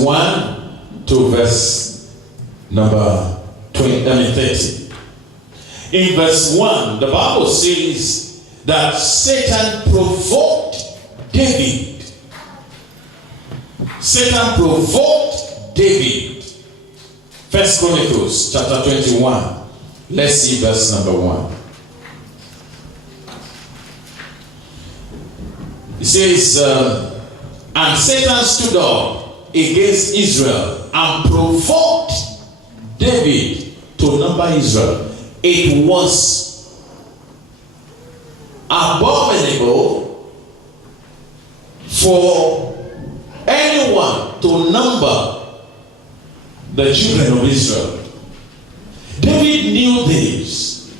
1 to verse number 30. In verse 1, the Bible says that Satan provoked David. Satan provoked David. First Chronicles chapter 21. Let's see verse number 1. It says, and Satan stood up against Israel and provoked David to number Israel. It was abominable for anyone to number the children of Israel. David knew this.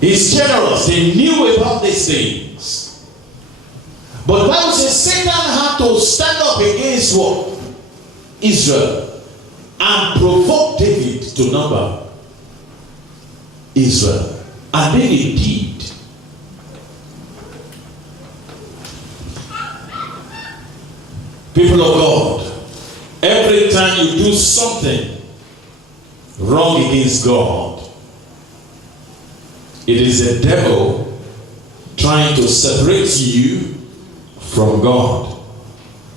His generals, they knew about these things. But the Bible says Satan had to stand up against what? Israel. And provoke David to number Israel. And David did. People of God, every time you do something wrong against God, it is the devil trying to separate you from God,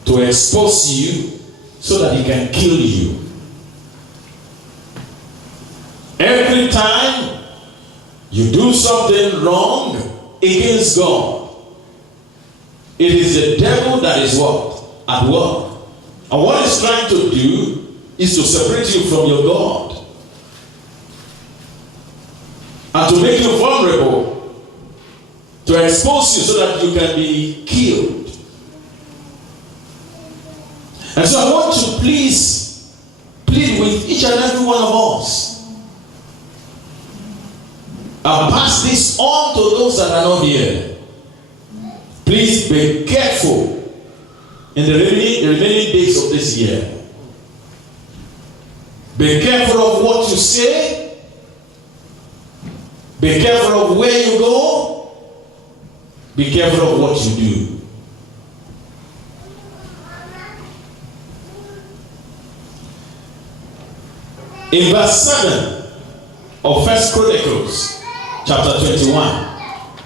to expose you so that he can kill you. Every time you do something wrong against God, it is the devil that is what? At work. And what he's trying to do is to separate you from your God. And to make you vulnerable. To expose you so that you can be killed. And so I want to plead with each and every one of us. And pass this on to those that are not here. Please be careful in the remaining days of this year. Be careful of what you say. Be careful of where you go. Be careful of what you do. In verse 7 of First Chronicles chapter 21,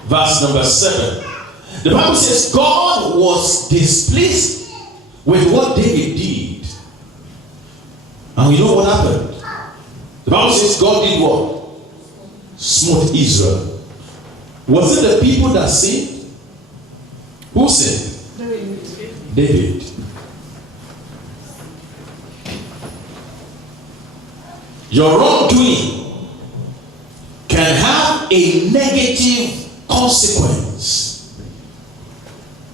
verse number 7, the Bible says God was displeased with what David did. And we know what happened. The Bible says God did what? Smote Israel. Was it the people that sinned? Who sinned? David. Your wrongdoing can have a negative consequence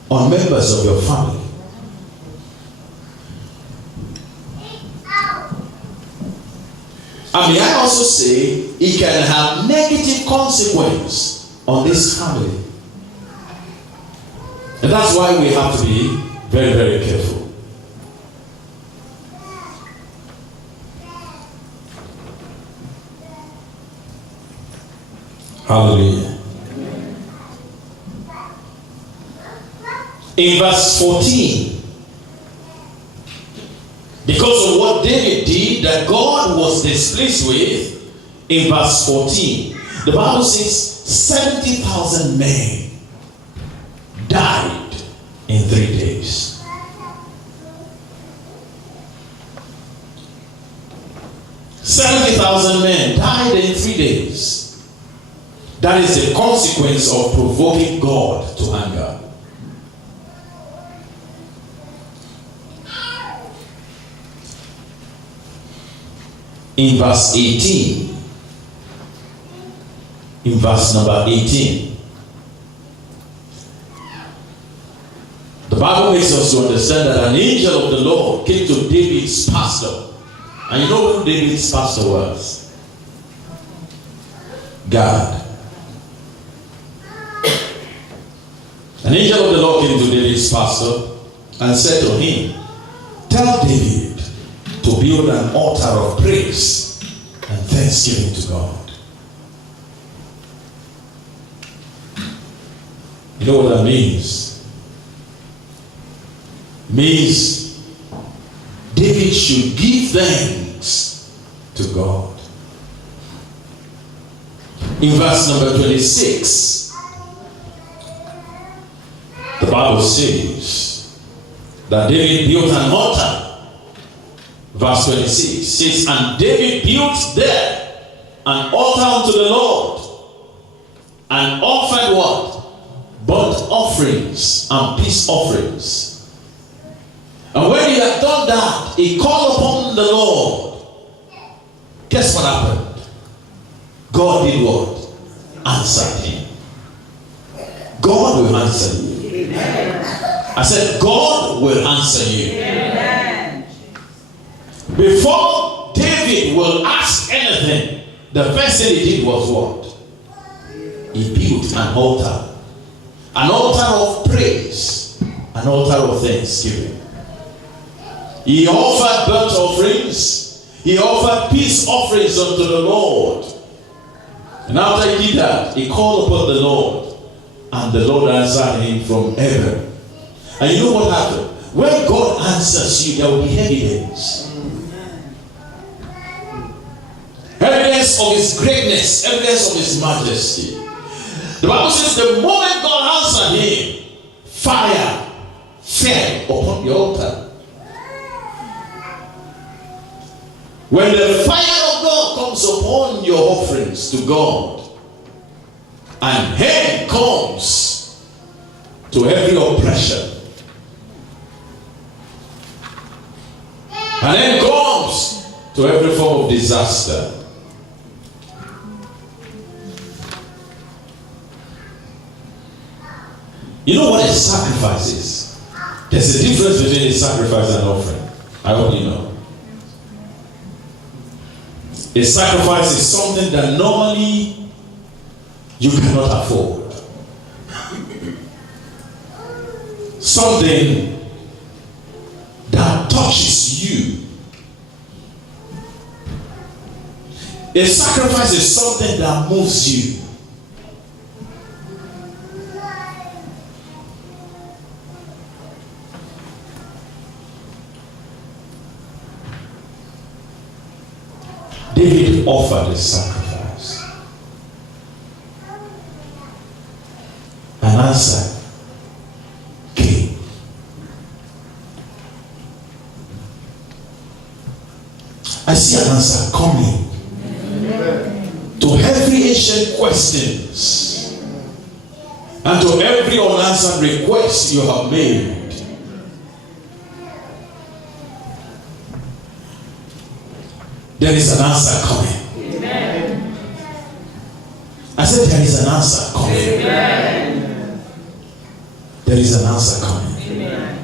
on members of your family. And may I also say, it can have negative consequence on this family. And that's why we have to be very, very careful. Hallelujah. In verse 14, because of what David did that God was displeased with, in verse 14, the Bible says 70,000 men died in 3 days. $70,000 men died in 3 days. That is the consequence of provoking God to anger. In verse 18, in verse number 18, the Bible makes us to understand that an angel of the Lord came to David's pastor. And you know who David's pastor was? God. An angel of the Lord came to David's pastor and said to him, tell David to build an altar of praise and thanksgiving to God. You know what that means? means David should give thanks to God. In verse number 26, the Bible says that David built an altar. Verse 26 says, and David built there an altar unto the Lord, and offered what? Burnt offerings and peace offerings. And when he had done that, he called upon the Lord. Guess what happened? God did what? Answered him. God will answer you. Amen. I said, God will answer you. Amen. Before David will ask anything, the first thing he did was what? He built an altar. An altar of praise. An altar of thanksgiving. He offered burnt offerings. He offered peace offerings unto the Lord. And after he did that, he called upon the Lord. And the Lord answered him from heaven. And you know what happened? When God answers you, there will be evidence. Evidence of his greatness. Evidence of his majesty. The Bible says the moment God answered him, fire fell upon the altar. When the fire of God comes upon your offerings to God, and hand comes to every oppression, and then comes to every form of disaster, you know what a sacrifice is? There's a difference between a sacrifice and an offering. I hope you know. A sacrifice is something that normally you cannot afford. Something that touches you. A sacrifice is something that moves you. David offered a sacrifice. An answer came. I see an answer coming to every ancient questions and to every unanswered request you have made. There is an answer coming. Amen. I said there is an answer coming. Amen. There is an answer coming. Amen.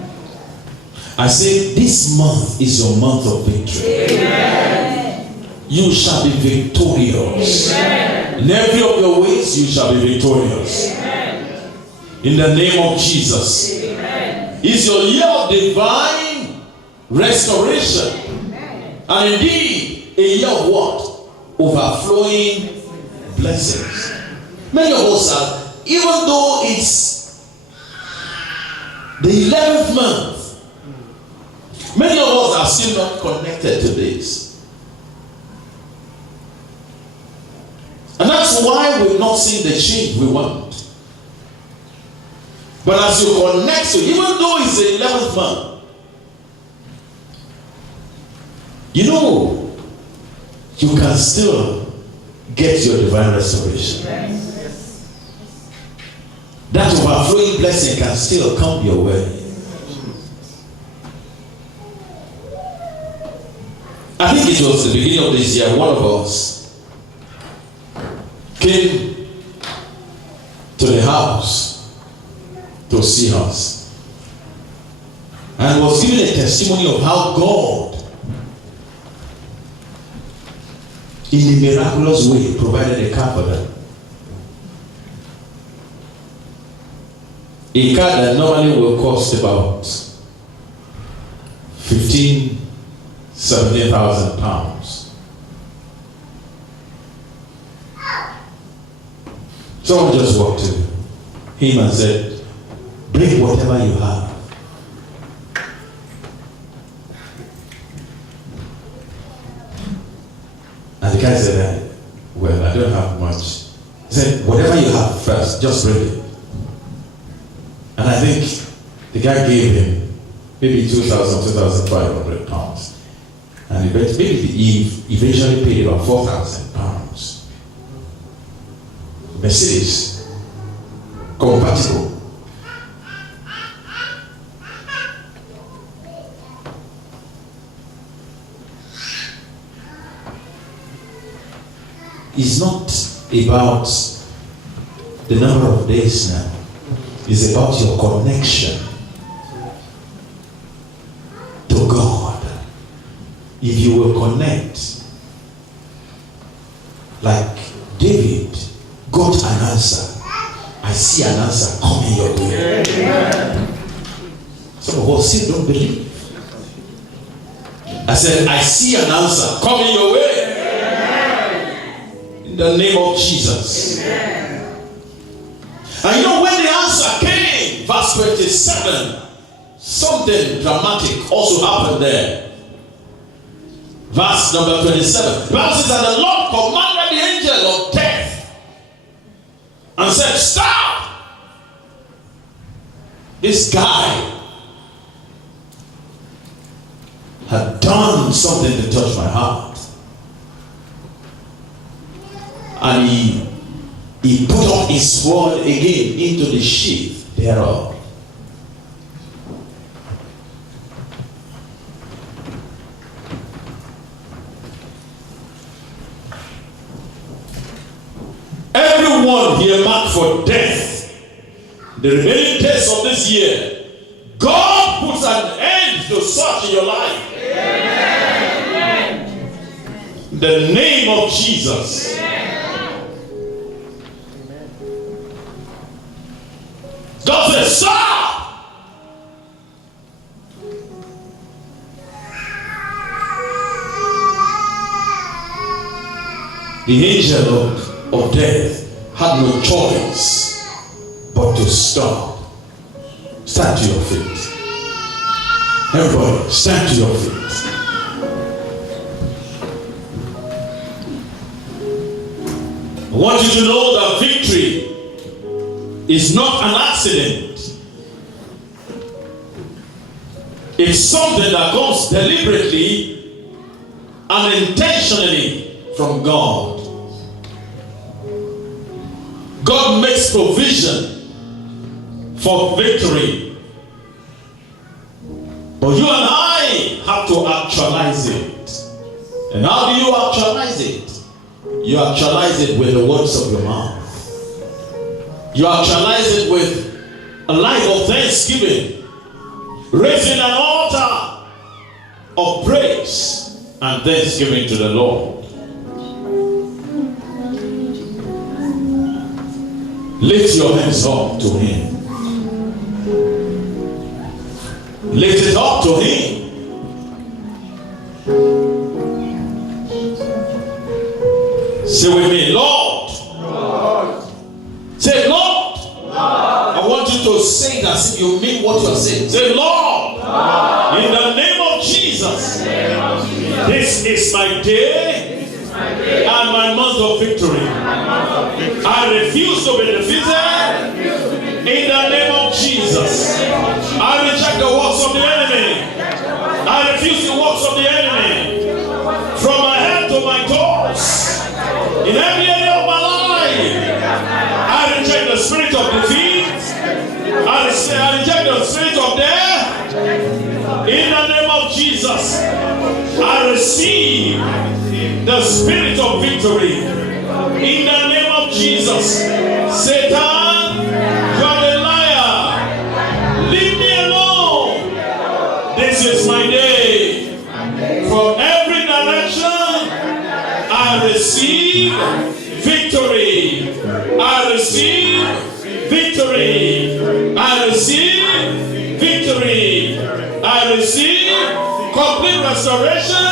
I say this month is your month of victory. Amen. You shall be victorious. Amen. In every of your ways you shall be victorious. Amen. In the name of Jesus. Amen. It's your year of divine restoration. Amen. And indeed, a year of what? Overflowing blessings. Many of us are, even though it's the 11th month, many of us are still not connected to this. And that's why we've not seen the change we want. But as you connect to, even though it's the 11th month, you know, you can still get your divine restoration. Yes. That overflowing blessing can still come your way. I think it was the beginning of this year, one of us came to the house to see us and was giving a testimony of how God in a miraculous way provided a car for them. A car that normally will cost about 17,000 pounds. Someone just walked to him and said, bring whatever you have. said, well, I don't have much. He said, whatever you have first, just bring it. And I think the guy gave him maybe 2,000, 2,500 pounds. And he eventually paid about 4,000 pounds. Mercedes, compatible. It's not about the number of days now. It's about your connection to God. If you will connect, like David got an answer. I see an answer coming your way. Some of us still don't believe. I said, I see an answer coming your way. In the name of Jesus. And you know, when the answer came, verse 27, something dramatic also happened there. Verse number 27. The Bible says that the Lord commanded the angel of death and said, stop! This guy had done something to touch my heart. And he put up his sword again into the sheath thereof. Everyone here marked for death, the remaining days of this year, God puts an end to such in your life. Amen. The name of Jesus. God says, stop! The angel of death had no choice but to stop. Stand to your feet. Everybody, stand to your feet. I want you to know that victory is not an accident. It's something that comes deliberately and intentionally from God. God makes provision for victory. But you and I have to actualize it. And how do you actualize it? You actualize it with the words of your mouth. You actualize it with a life of thanksgiving, raising an altar of praise and thanksgiving to the Lord. Lift your hands up to Him. Lift it up to Him. Say with me, Lord. Lord. Say, Lord. Lord. I want you to say it as if you mean what you are saying. Say, Lord. Lord. In the name of Jesus. This is my day. And my month of victory. I refuse to be defeated in the name of Jesus. I reject the works of the enemy. I refuse the works of the enemy. From my head to my toes, in every area of my life, I reject the spirit of defeat. I reject the spirit of death. In the name of Jesus, I receive the spirit of victory. In the name of Jesus. Satan, you are a liar. Leave me alone. This is my day. From every direction, I receive victory. I receive victory. I receive victory. I receive complete restoration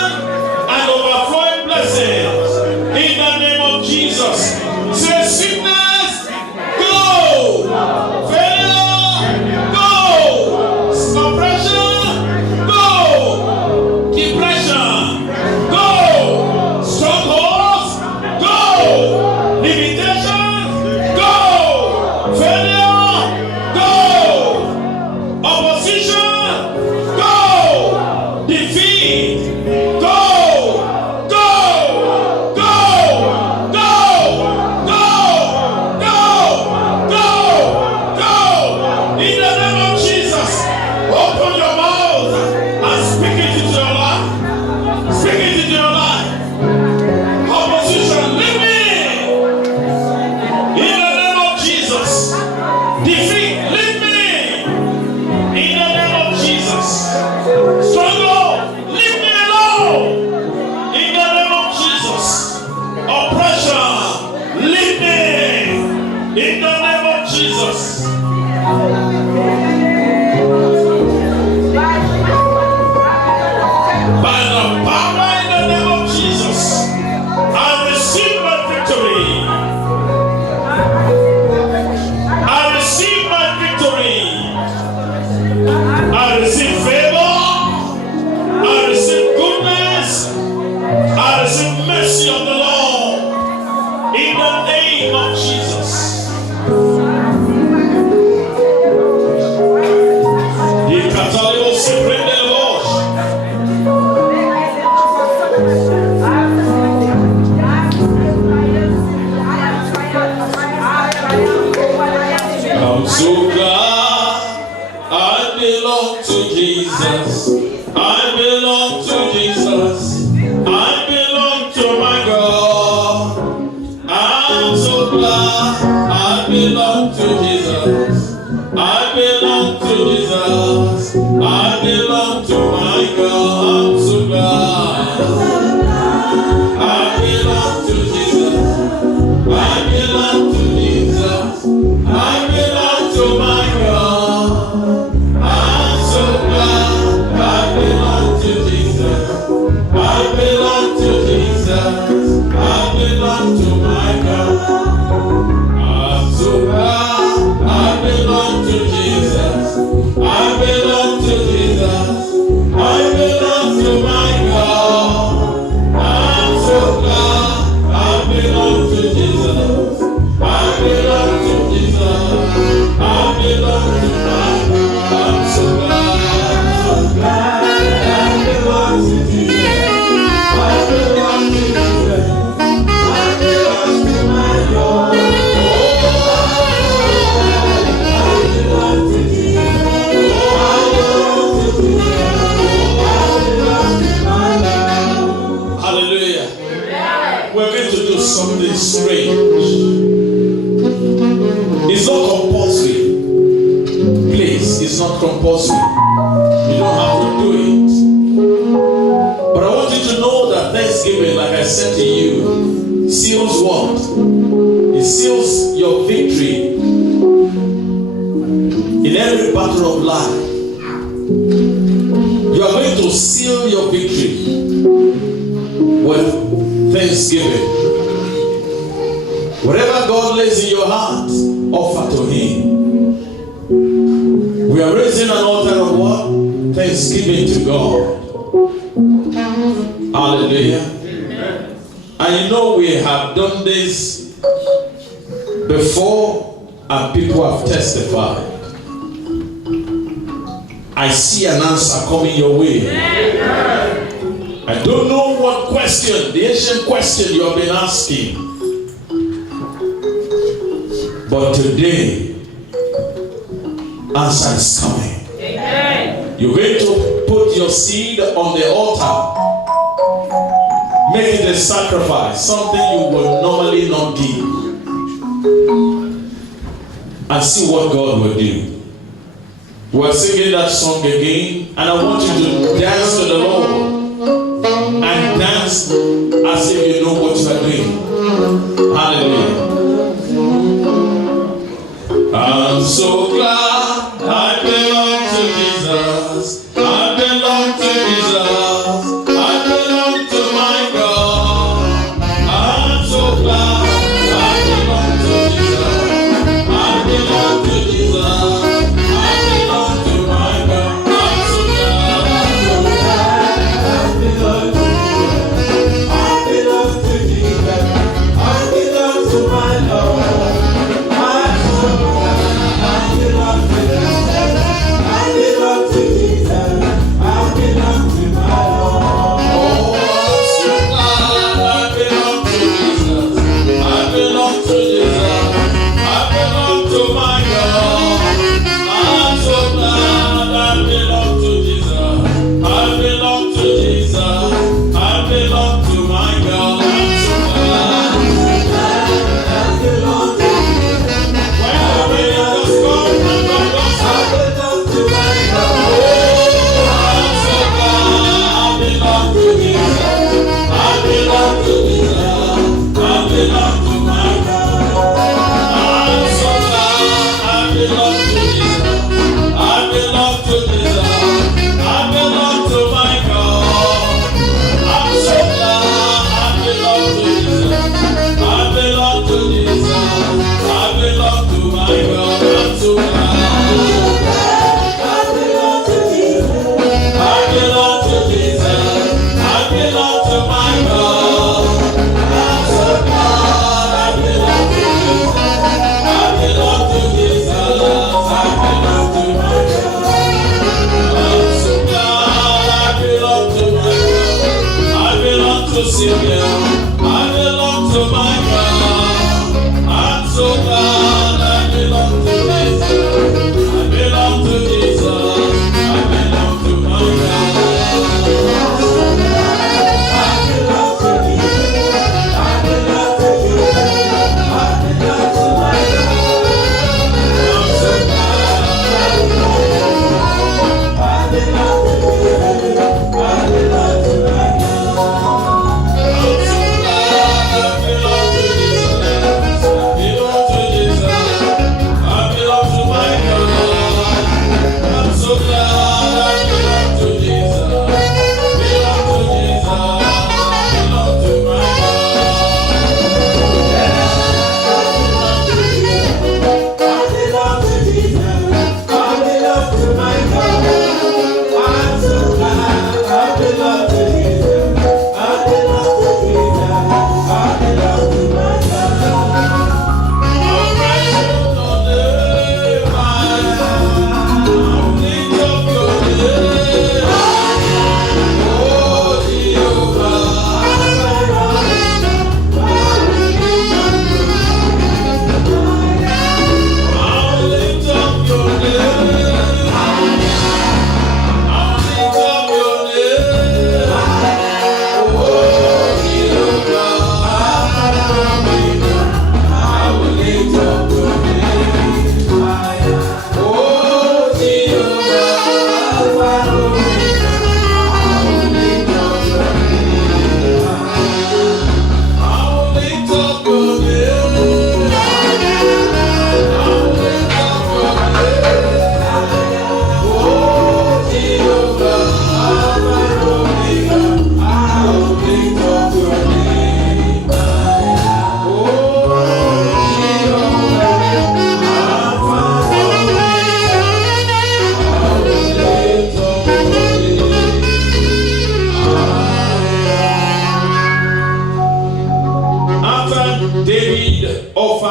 and overflowing blessings in the name of Jesus. Say, sickness, go. Failure, go. Oppression, go. Depression, go. Strongholds, receive favor. I receive goodness. I receive mercy of the Lord. In the name of Jesus. The Catholic Supreme Lord. I'm so glad I belong to Jesus. I belong to Jesus. I belong to my God. I'm so glad I belong to Jesus. I belong to Jesus. I belong to my God. I'm so glad I belong to Jesus. I belong to Jesus. I belong to my God. I'm so glad I belong to Jesus. I belong to Jesus. I belong to my God. I'm so glad I belong to Jesus. I belong to Jesus. I belong to my God. I'm so glad I belong to Jesus. I belong to Jesus. I belong to my God. I'm so glad I belong to Jesus. I belong to Jesus. I belong to my God. I belong to Jesus. I belong to Jesus. I belong to my God. Hallelujah. We're going to do something strange. It's not compulsory. Please, it's not compulsory. You don't have to do it. But I want you to know that Thanksgiving, like I said to you, seals what? It seals your victory in every battle of life. You are going to seal your victory with Thanksgiving. Whatever God lays in your heart, offer to Him. We are raising an altar of what? Thanksgiving to God. Hallelujah. Amen. And you know we have done this before and people have testified. I see an answer coming your way. Amen. I don't know what question, the ancient question you have been asking. But today, answer is coming. Amen. You're going to put your seed on the altar. Make it a sacrifice, something you would normally not give. And see what God will do. We're singing that song again, and I want you to dance to the Lord. And dance as if you know what you are doing. Hallelujah. I'm so glad I belong to Jesus. I belong to Jesus. I belong to my God. I'm so glad I belong to Jesus. I belong to Jesus. I belong to my God. I'm so glad I belong to Jesus. I belong to Jesus. I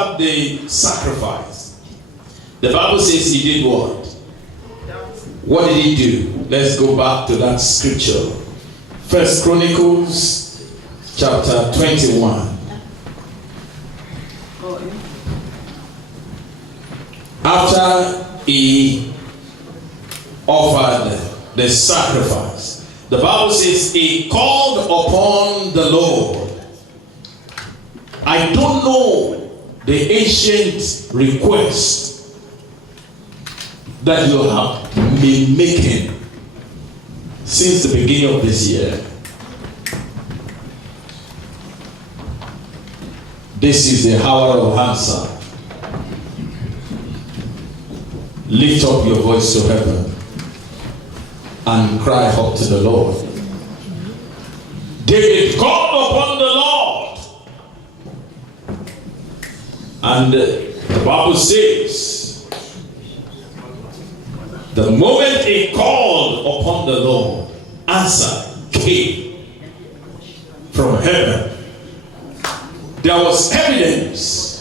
offered the sacrifice, the Bible says he did what? What did he do? Let's go back to that scripture. First Chronicles chapter 21. After he offered the sacrifice, the Bible says he called upon the Lord. I don't know the ancient request that you have been making since the beginning of this year. This is the hour of answer. Lift up your voice to heaven and cry up to the Lord. David called upon the Lord, and the Bible says the moment he called upon the Lord, answer came from heaven. There was evidence.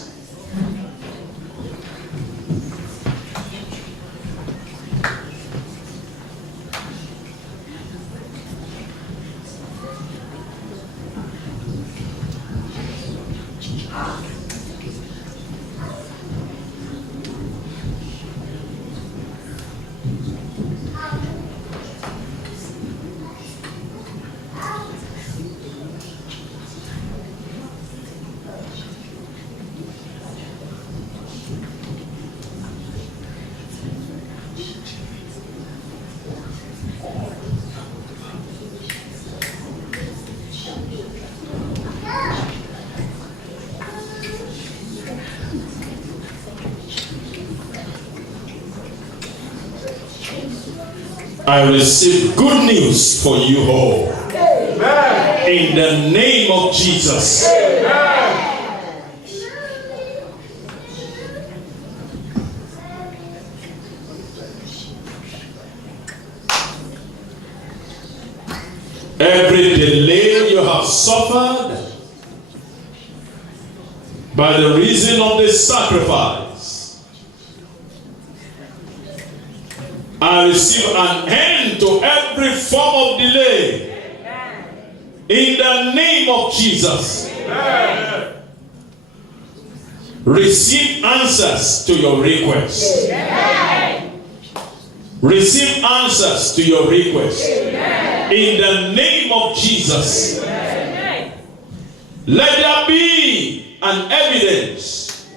I receive good news for you all. Amen. In the name of Jesus. Amen. Every delay you have suffered by the reason of this sacrifice, I receive an end to every form of delay. Amen. In the name of Jesus. Amen. Receive answers to your requests. Amen. Receive answers to your requests. Amen. In the name of Jesus. Amen. Let there be an evidence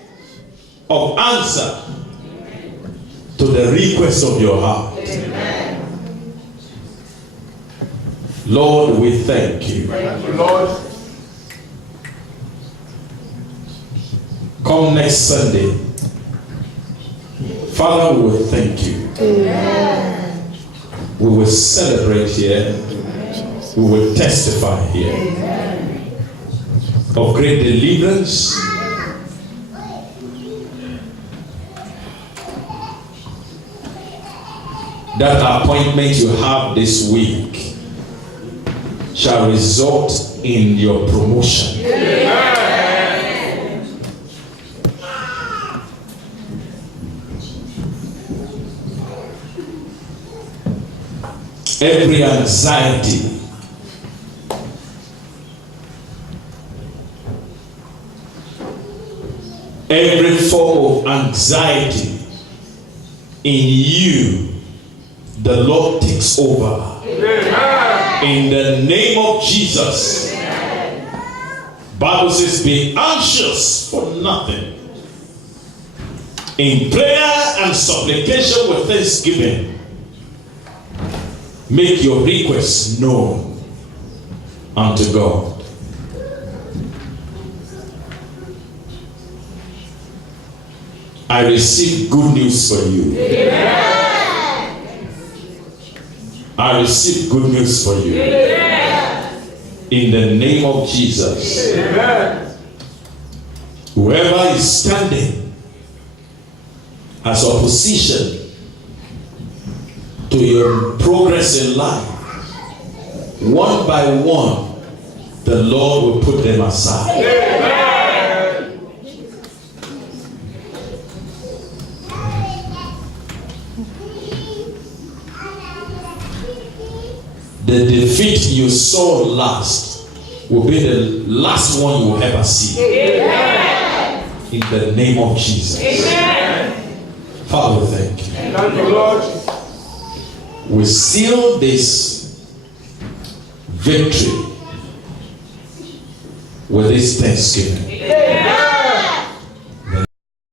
of answer to the request of your heart. Amen. Lord, we thank you. Thank you, Lord. Come next Sunday. Father, we will thank you. Amen. We will celebrate here. Amen. We will testify here. Amen. Of great deliverance. That appointment you have this week shall result in your promotion. Amen. Every anxiety, every form of anxiety in you, the Lord takes over. Amen. In the name of Jesus. Amen. Bible says, be anxious for nothing. In prayer and supplication with thanksgiving, make your requests known unto God. I receive good news for you. Amen. I receive good news for you. Amen. In the name of Jesus. Amen. Whoever is standing as opposition to your progress in life, one by one, the Lord will put them aside. Amen. the defeat you saw last will be the last one you will ever see. Amen. In the name of Jesus. Amen. Father, we thank you. Thank you, Lord. We seal this victory with this thanksgiving. Amen.